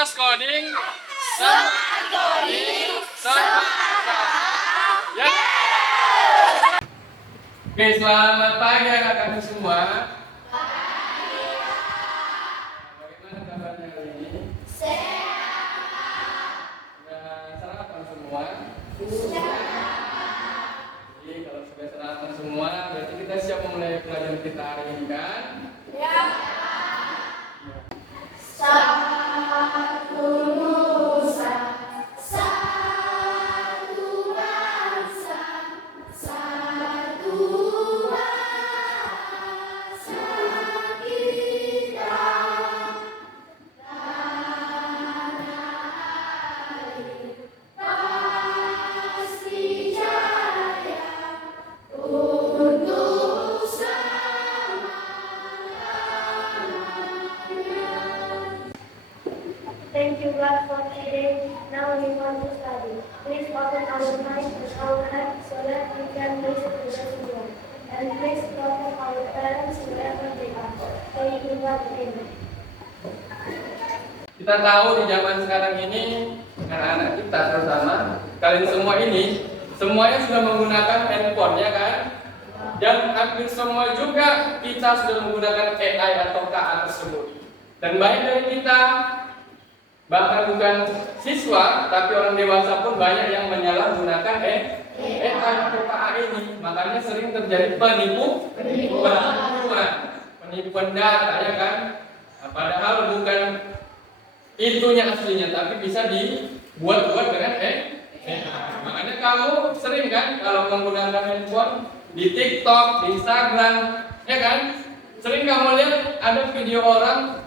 Smart Coding, Smart. Ya. Oke, selamat pagi anak-anak semua. Bagaimana kabarnya hari ini? Sehat. Sudah sarapan semua? Jadi kalau sudah sarapan semua, berarti kita siap memulai pelajaran kita hari ini kan? Ya. Satu nusa, satu bangsa, satu bahasa kita. Tanah air pasti jaya untuk Thank you, God, for today. Now we want to study. Please open our minds and our hearts so that we can listen to the word. And please welcome our parents wherever they are. Thank you, God. Amen. Kita tahu di zaman sekarang ini, anak-anak kita terutama, kalian semua ini, semuanya sudah menggunakan handphone, ya kan? Dan hampir semua juga kita sudah menggunakan AI atau KA tersebut. Dan banyak dari kita, bahkan bukan siswa, tapi orang dewasa pun banyak yang menyalahgunakan AI atau KA ini. Makanya sering terjadi penipuan data, ya kan? Nah, padahal bukan itunya aslinya, tapi bisa dibuat-buat dengan AI. Makanya kamu sering kan kalau menggunakan handphone di TikTok, di Instagram, ya kan? Sering kamu lihat ada video orang,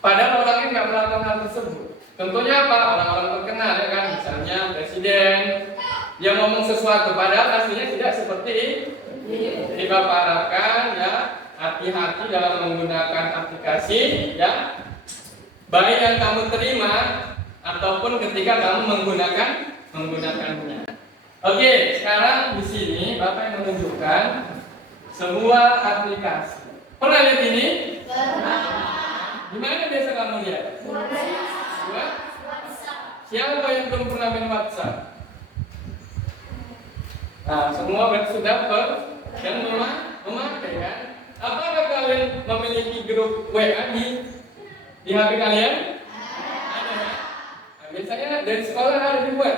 padahal orangnya nggak melakukan hal tersebut. Tentunya apa? Orang-orang terkenal, ya kan? Misalnya presiden yang ngomong sesuatu, padahal aslinya tidak seperti itu. Jadi Bapak harapkan ya hati-hati dalam menggunakan aplikasi, ya. Baik yang kamu terima ataupun ketika kamu menggunakannya. Oke, sekarang di sini Bapak yang menunjukkan sebuah aplikasi. Pernah lihat ini? Di mana biasa kamu lihat? Siapa yang belum pernah main WhatsApp? Nah, semua berarti sudah dan memakai kan? Apakah kalian memiliki grup WA di HP kalian? Ada ya? Nah, biasanya dari sekolah harus dibuat.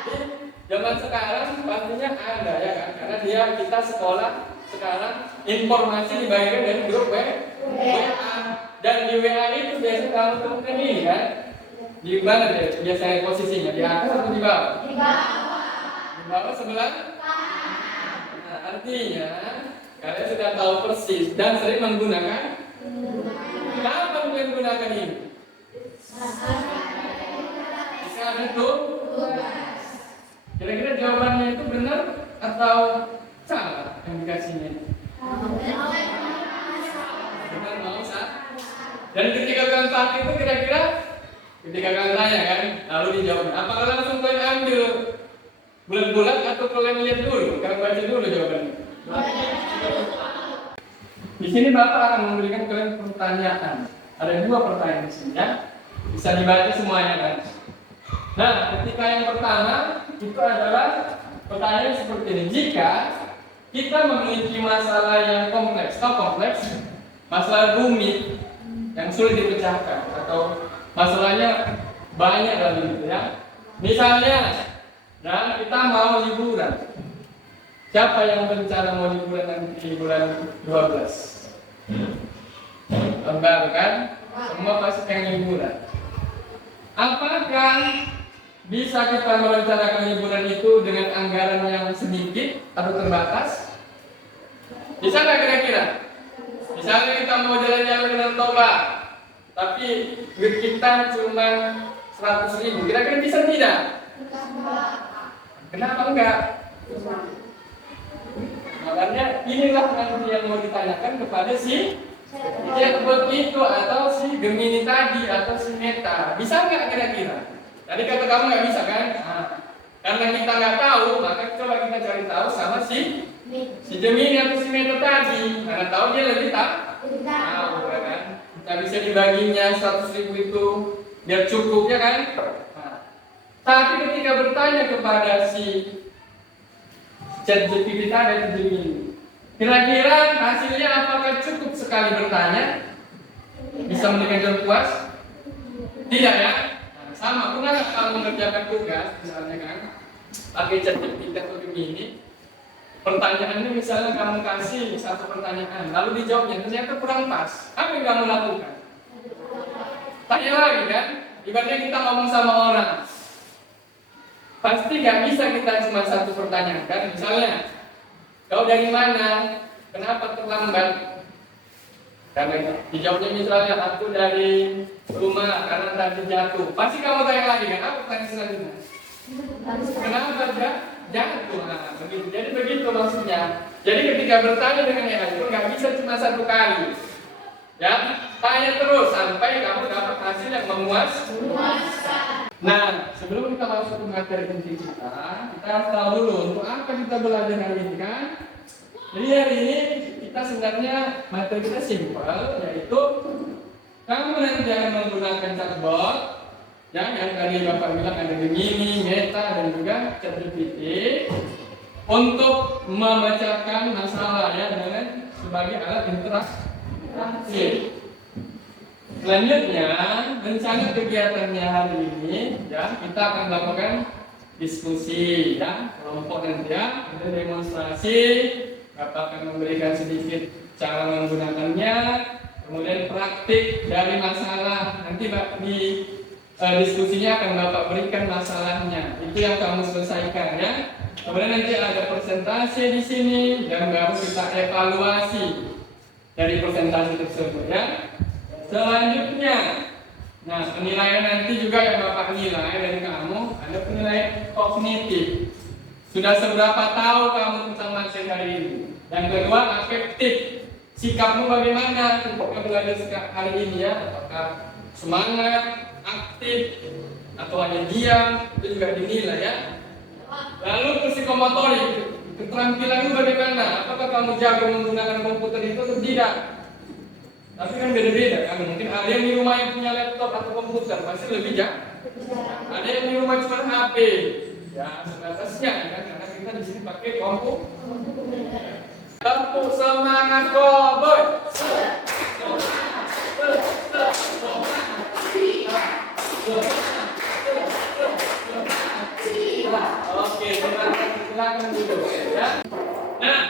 Jadi zaman sekarang pastinya ada, ya kan? Karena kita sekolah sekarang informasi dibagikan dari grup WA. Dan di WA itu biasanya kamu temukan ini kan? Di mana deh biasanya posisinya? Di atas atau di bawah? Di bawah. Di bawah sebelah? Nah, artinya kalian sudah tahu persis dan sering menggunakan. Kenapa kalian gunakan ini? Saat itu? Kira-kira jawabannya itu benar atau salah yang dikasihnya? Benar, mau sah? Dan ketika kalian saat itu kira-kira ketika kalian tanya kan, lalu dijawabnya, apakah langsung kalian ambil bulat-bulat atau kalian lihat dulu? Kalian baca dulu jawabannya. Di sini Bapak akan memberikan kalian pertanyaan. Ada 2 pertanyaan di sini, ya. Bisa dibaca semuanya kan. Nah, ketika yang pertama itu adalah pertanyaan seperti ini. Jika kita memiliki masalah yang kompleks, masalah rumit yang sulit dipecahkan atau masalahnya banyak dan gitu ya. Misalnya, dan kita mau liburan. Siapa yang berencana mau liburan nanti di bulan 12? Baru kan? Semua pasti pengen liburan. Apakah bisa kita merencanakan liburan itu dengan anggaran yang sedikit atau terbatas? Bisa nggak kira-kira? Misalnya kita mau jalan-jalan ke Danau Toba, tapi duit kita cuma 100.000, kira-kira bisa tidak? Kenapa enggak? Makanya inilah nanti yang mau ditanyakan kepada si chatbot itu atau si Gemini tadi atau si Meta. Bisa nggak kira-kira? Tadi kata kamu nggak bisa kan? Nah, karena kita nggak tahu, maka coba kita cari tahu sama si Gemini atau si Meta tadi. Karena tahu dia lebih tahu, ya kan? nggak bisa dibaginya 100.000 itu biar cukup ya kan. Nah, tapi ketika bertanya kepada si ChatGPT tadi ini, kira-kira hasilnya apakah cukup sekali bertanya? Bisa memberikan jawaban puas? Tidak ya? Nah, sama, pernah nggak kamu mengerjakan tugas, misalnya kan, pakai ChatGPT atau begini, pertanyaannya misalnya kamu kasih satu pertanyaan, lalu dijawabnya ternyata kurang pas, apa yang kamu lakukan? Tanya lagi kan? Ibaratnya kita ngomong sama orang, pasti nggak bisa kita cuma satu pertanyaan kan? Misalnya, kau dari mana? Kenapa terlambat? Karena dijawabnya misalnya aku dari rumah karena tadi jatuh. Pasti kamu tanya lagi kan? Apa pertanyaan selanjutnya? Kenapa jatuh? Nah, begitu. Jadi begitu maksudnya. Jadi ketika bertanya dengan AI itu nggak bisa cuma satu kali. Ya, tanya terus sampai kamu dapat hasil yang memuaskan. Nah, sebelum kita masuk ke materi inti kita harus tahu dulu untuk apa kita belajar hari ini kan? Jadi hari ini kita sebenarnya materi kita simpel, yaitu kamu nanti akan menggunakan chatbot, ya, yang tadi Bapak bilang ada Gemini, Meta, dan juga ChatGPT untuk memecahkan masalah ya dengan sebagai alat interaksi. Selanjutnya, rencana kegiatannya hari ini, ya, kita akan melakukan diskusi, ya, kelompok nanti ya, ada demonstrasi. Bapak akan memberikan sedikit cara menggunakannya, kemudian praktik dari masalah. Nanti di diskusinya akan Bapak berikan masalahnya, itu yang kamu selesaikan ya. Kemudian nanti ada presentasi di sini yang baru kita evaluasi dari presentasi tersebut ya. Selanjutnya, nah penilaian nanti juga yang Bapak nilai dari kamu ada penilaian kognitif. Sudah seberapa tahu kamu tentang materi hari ini? Yang kedua, afektif. Sikapmu bagaimana ketika belajar hari ini ya? Apakah semangat, aktif, atau hanya diam? Itu juga dinilai ya. Lalu psikomotorik, keterampilanmu bagaimana? Apakah kamu jago menggunakan komputer itu atau tidak? Tapi kan beda-beda kan. Mungkin ada yang di rumah yang punya laptop atau komputer pasti lebih jago. Ada yang di rumah cuma HP. Ya, sebatasnya kan karena kita di sini pakai komputer. Tepuk semangat boy. Oke, silakan duduk ya. Nah,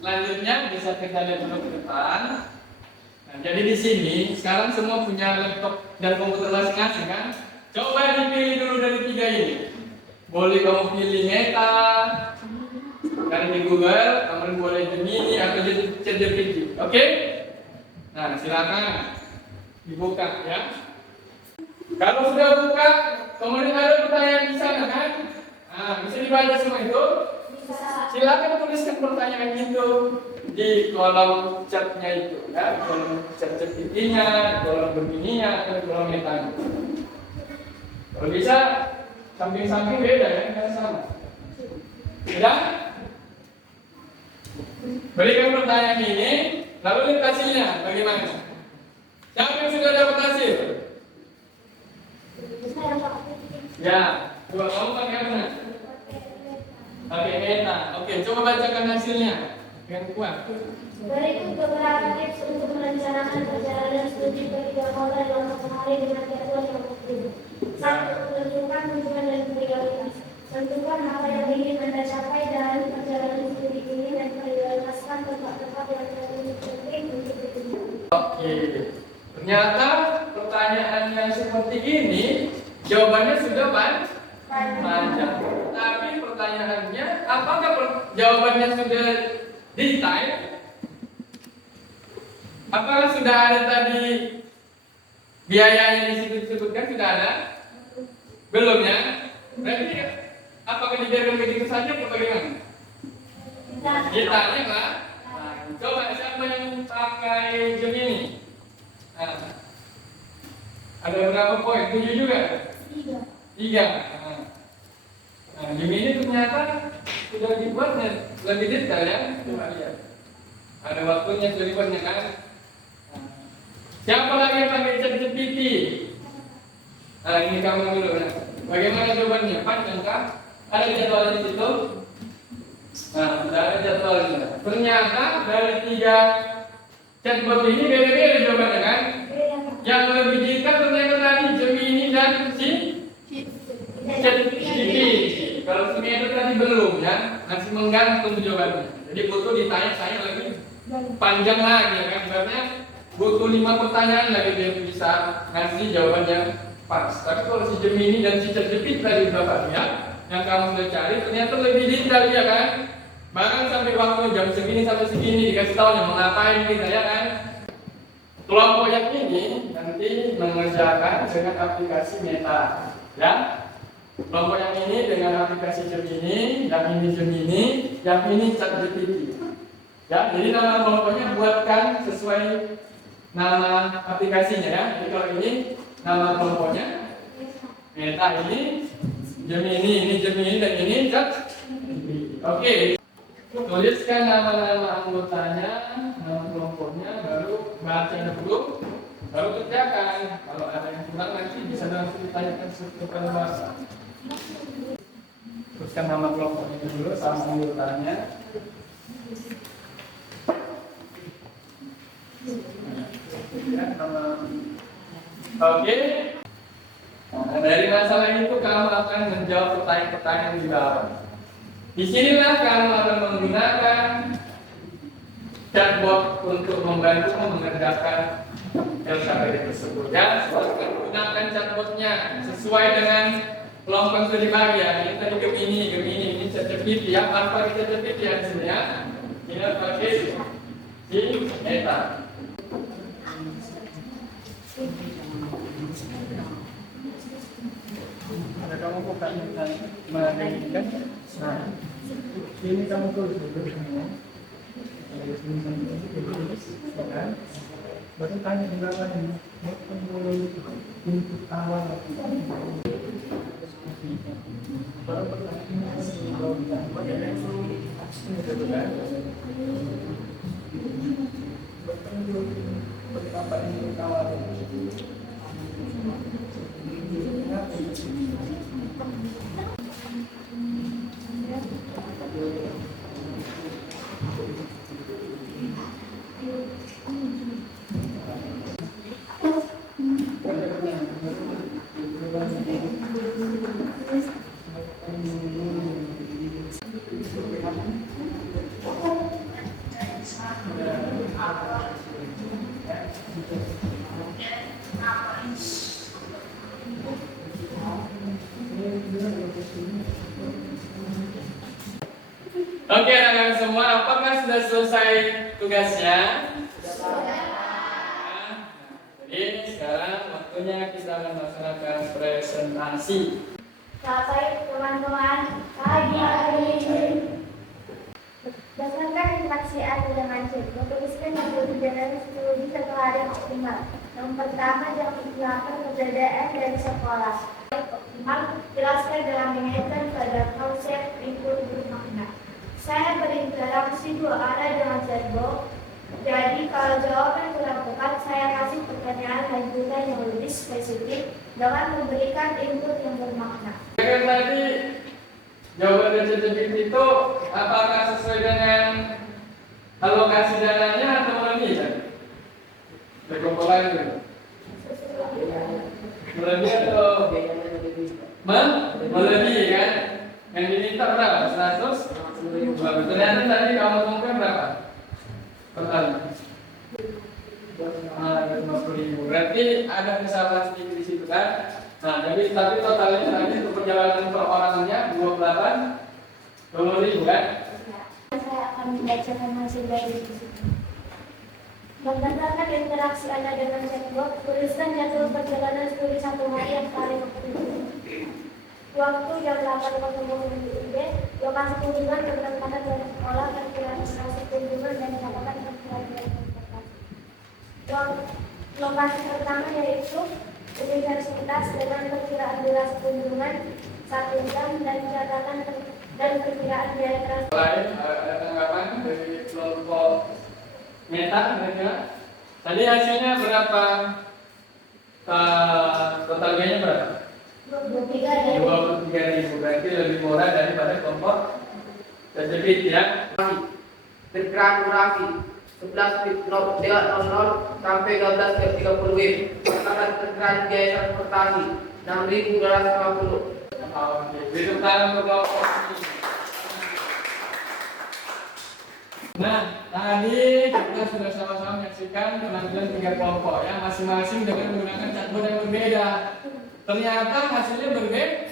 selanjutnya bisa kita lihat dulu ke depan. Nah, jadi di sini sekarang semua punya laptop dan komputer masing-masing kan? Coba dipilih dulu dari tiga ini. Boleh kamu pilih Meta, cari di Google, kemudian boleh Gemini atau ChatGPT. Oke? Nah, silakan dibuka ya. Kalau sudah buka, kemudian ada pertanyaan di sana kan? Nah, bisa dibaca semua itu? Silakan tuliskan pertanyaan itu di kolom chatnya itu ya, di kolom chat GPT-nya, di kolom Gemini-nya, atau di kolom Meta-nya. Kalau bisa samping-samping beda ya, nggak sama. Sudah? Berikan pertanyaan ini, lalu lihat hasilnya bagaimana? Siapa yang sudah dapat hasil? Ya, coba kamu pakai apa? Pakai Meta. Oke, coba bacakan hasilnya dengan kuat. Berikut beberapa tips untuk merencanakan perjalanan studi ke 3 kota dalam 1 hari dengan jadwal yang optimal. 1. Tentukan tujuan dan prioritas. Tentukan apa yang ingin Anda capai dalam perjalanan studi ini dan prioritaskan tempat-tempat yang lebih penting untuk dikunjungi. Oke, ternyata pertanyaan yang seperti ini jawabannya sudah panjang. Tapi pertanyaannya, apakah jawabannya sudah detail? Apakah sudah ada tadi biaya yang disebutkan sudah ada? Belum ya? Berarti apakah dibiarkan begitu saja atau bagaimana? Ditanya lah. Nah, coba siapa yang pakai Gemini? Nah, ada berapa poin? 7 juga? 3. Nah, Gemini ternyata sudah dibuatnya lebih detail ya. Coba lihat. Ada waktunya sudah dibuatnya kan? Siapa lagi yang pakai ChatGPT? Nah, ini kamu dulu. Nah, bagaimana jawabannya? Panjang kah? Ada jadwal di situ? Nah, sudah ada jadwalnya. Ternyata dari 3 chatbot ini beda-beda jawabannya kan? Yang lebih dekat ternyata tadi Gemini dan si ChatGPT. Kalau si Meta tadi belum ya, masih menggantung jawabannya. Jadi butuh ditanya-tanya lagi panjang lagi kan? Karena butuh 5 pertanyaan lagi biar bisa ngasih jawaban yang pas. Tapi kalau si Gemini dan si ChatGPT tadi berapa ya? Yang kamu sudah cari ternyata lebih detail ya kan? Bahkan sampai waktu jam segini sampai segini dikasih tahu yang mau ngapain kita ya kan? Kelompok yang ini nanti mengerjakan dengan aplikasi Meta, ya. Kelompok yang ini dengan aplikasi Gemini, yang ini Gemini, yang ini ChatGPT. Ya, jadi nama kelompoknya buatkan sesuai nama aplikasinya ya. Jadi kalau ini nama kelompoknya Meta, ini Gemini dan ini ChatGPT. Oke. Tuliskan nama-nama anggotanya, nama kelompoknya, baru baca dulu, baru kerjakan. Kalau ada yang kurang nanti bisa langsung ditanyakan kepada bahasa. Tuliskan nama kelompoknya dulu sama anggotanya. Oke. Nah, dari masalah itu kamu akan menjawab pertanyaan-pertanyaan di bawah. Di sinilah kamu akan menggunakan chatbot untuk membantu mengerjakan LKPD tersebut. Ya, gunakan chatbotnya sesuai dengan kelompok sudah dibagi ya. Ini tadi Gemini, ini ChatGPT ya. Apa ChatGPT ya di sini ya? Ini pakai si Meta. Ada kamu buka mana ini kan? Nah, ini kamu tulis dulu semua. Baru tanya di bawah ini, input awal. Baru pertanyaannya apa input awal? Oke, anak-anak semua, apakah sudah selesai tugasnya? Jadi sekarang waktunya kita akan melaksanakan presentasi. Baik teman-teman, pagi hari ini berdasarkan interaksi Anda dengan chatbot, tuliskan yang berjalan studi 1 hari yang optimal. Yang pertama, jam 8 keberadaan dari sekolah. Optimal, jelaskan dalam mengaitkan pada konsep input bermakna. Saya berinteraksi 2 arah dengan chatbot. Jadi kalau jawaban kurang tepat, saya kasih pertanyaan lanjutan yang lebih spesifik dengan memberikan input yang bermakna. Tadi jawaban dari ChatGPT itu apakah sesuai dengan alokasi dananya atau lebih ya? Berkumpulan itu. Lebih atau melebihi kan? Yang diminta berapa? 100? Ternyata tadi kamu temukan berapa? Pertanyaan. 50.000. Berarti ada kesalahan sedikit di situ kan? Nah, jadi tapi totalnya tadi untuk perjalanan perorangannya 20.000 kan? Saya akan membacakan hasil dari itu. Berdasarkan interaksi Anda dengan chatbot, tuliskan jadwal perjalanan studi 1 hari yang paling optimal. Waktu jam 8.00 WIB, lokasi kunjungan keberangkatan dari sekolah, perkiraan lokasi kunjungan dan catatan perkiraan dari transportasi. Lokasi pertama yaitu universitas dengan perkiraan durasi kunjungan 1 jam dan catatan dan perkiraan biaya transportasi. Lain ada tanggapan dari kelompok Meta kira-kira? Tadi hasilnya berapa? Total biayanya berapa? 23.000, berarti lebih murah daripada kelompok terjepit ya. Bergerak 11.00 sampai 12.30 WIB. Akan terkait biaya transportasi 6.250. Oke, beri tangan untuk kelompok ini. Nah, tadi kita sudah sama-sama menyaksikan penampilan 3 kelompok ya, masing-masing dengan menggunakan chatbot yang berbeda. Ternyata hasilnya berbeda.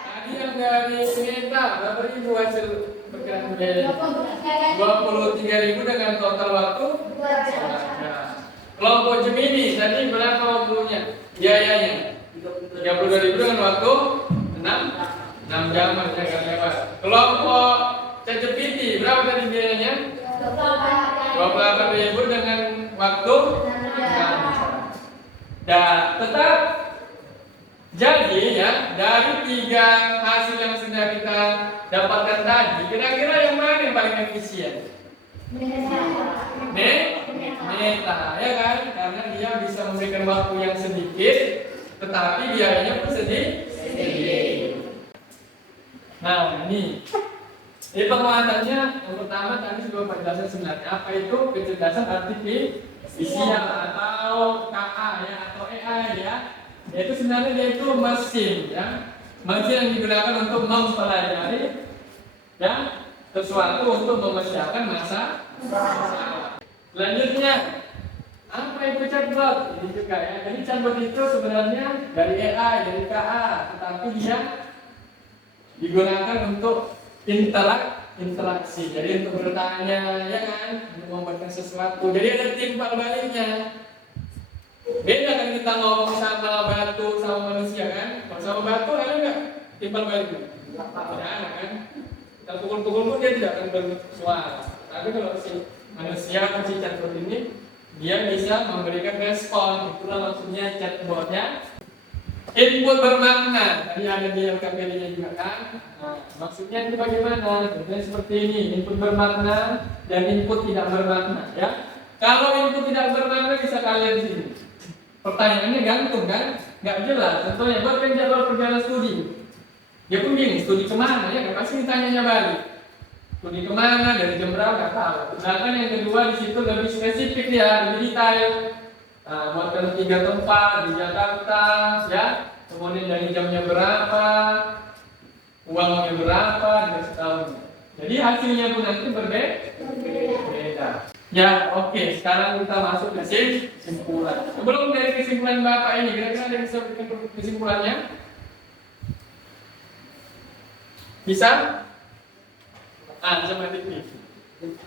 Tadi yang dari Meta berapa ribu hasil perkiraan biaya? 23.000 dengan total waktu 2 jam. Kelompok Gemini tadi berapa waktunya? Biayanya 32.000 dengan waktu 6 jam aja nggak lewat. Kelompok ChatGPT berapa tadi biayanya? 28.000 dengan waktu 6 jam. Dan tetap jadi ya, dari 3 hasil yang sudah kita dapatkan tadi, kira-kira yang mana yang paling efisien? Meta, ya kan? Karena dia bisa memberikan waktu yang sedikit, tetapi biayanya pun sedikit. Nah, ini penguatannya yang pertama tadi sudah penjelasan sebenarnya apa itu kecerdasan artifisial atau KA ya atau AI ya. Yaitu sebenarnya dia itu mesin ya. Mesin yang digunakan untuk mempelajari ya sesuatu untuk memecahkan masalah. Selanjutnya apa itu chatbot? Ini juga ya. Jadi chatbot itu sebenarnya dari AI, dari KA, tetapi dia digunakan untuk interaksi. Jadi untuk bertanya, ya kan, untuk membuatkan sesuatu. Jadi ada timbal baliknya. Beda kan kita ngomong sama batu sama manusia kan? Kalau sama batu ada nggak timbal baliknya? Tidak ada kan? Kita pukul-pukul pun dia tidak akan bersuara. Tapi kalau si manusia atau si chatbot ini dia bisa memberikan respon. Itulah maksudnya chatbotnya. Input bermakna. Tadi ada di LKPD-nya juga kan. Nah, maksudnya itu bagaimana? Contohnya seperti ini. Input bermakna dan input tidak bermakna. Ya. Kalau input tidak bermakna bisa kalian di sini. Pertanyaannya gantung kan? Nggak jelas. Contohnya buatkan jadwal perjalanan studi. Dia pun bingung. Studi kemana ya? Kan pasti ditanyanya balik. Studi kemana? Dari jam berapa? Nggak tahu. Sedangkan yang kedua di situ lebih spesifik ya, lebih detail. Nah, buatkan 3 tempat di Jakarta, ya. Kemudian dari jamnya berapa, uangnya berapa, dikasih tahu. Jadi hasilnya pun nanti berbeda. Ya, oke. Sekarang kita masuk ke kesimpulan. Sebelum dari kesimpulan Bapak ini, kira-kira ada yang bisa bikin kesimpulannya? Bisa? Coba ini.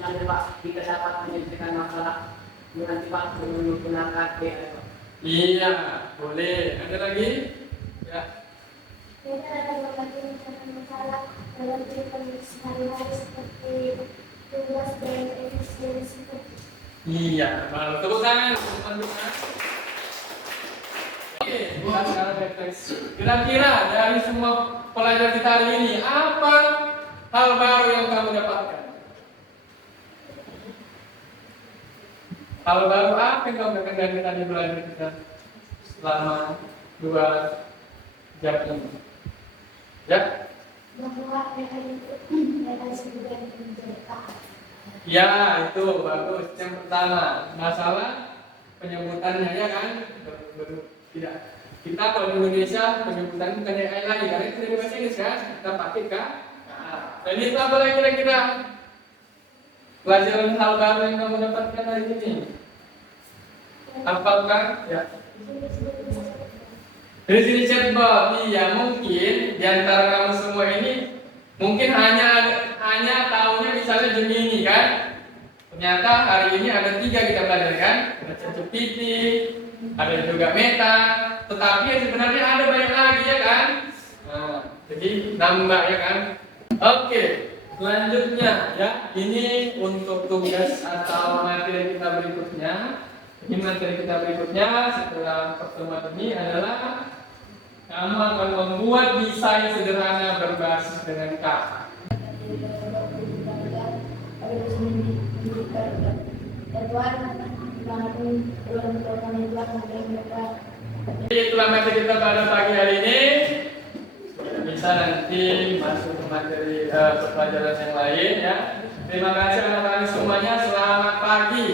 Nanti Pak, kita dapat menyelesaikan masalah nanti Pak menggunakan AI. Iya, boleh. Ada lagi? Ya. Kita dapat memecahkan masalah dalam kehidupan sehari-hari seperti tugas dan efisiensi. Iya, baru tepuk tangan teman-teman. Oke, kita sekarang refleksi. Kira-kira dari semua pelajaran kita hari ini, apa hal baru yang kamu dapatkan? Hal baru apa yang kamu dapatkan dari tadi belajar kita selama 2 jam ini? Ya? Bahwa AI itu sebagai penjaga. Ya, itu bagus. Yang pertama, masalah penyebutannya ya kan? Tidak. Kita kalau di Indonesia penyebutan bukan AI lagi karena itu dari bahasa Inggris kan? Kita pakai kan? Dan itu apa lagi kira-kira? Pelajaran hal baru yang kamu dapatkan hari ini? Apakah? Ya. Dari sini chatbot, iya mungkin di antara kamu semua ini mungkin hanya tahunya misalnya Gemini kan? Ternyata hari ini ada 3 kita belajar kan? Ada ChatGPT, ada juga Meta, tetapi sebenarnya ada banyak lagi ya kan? Nah, jadi nambah ya kan? Oke, selanjutnya ya, ini untuk tugas atau materi kita berikutnya. Ini materi kita berikutnya setelah pertemuan ini adalah kamu akan membuat desain sederhana berbasis dengan K. dimanapun orang tua kami telah memberi mereka. Jadi itulah materi kita pada pagi hari ini. Bisa nanti masuk ke materi pelajaran yang lain ya. Terima kasih anak-anak semuanya. Selamat pagi.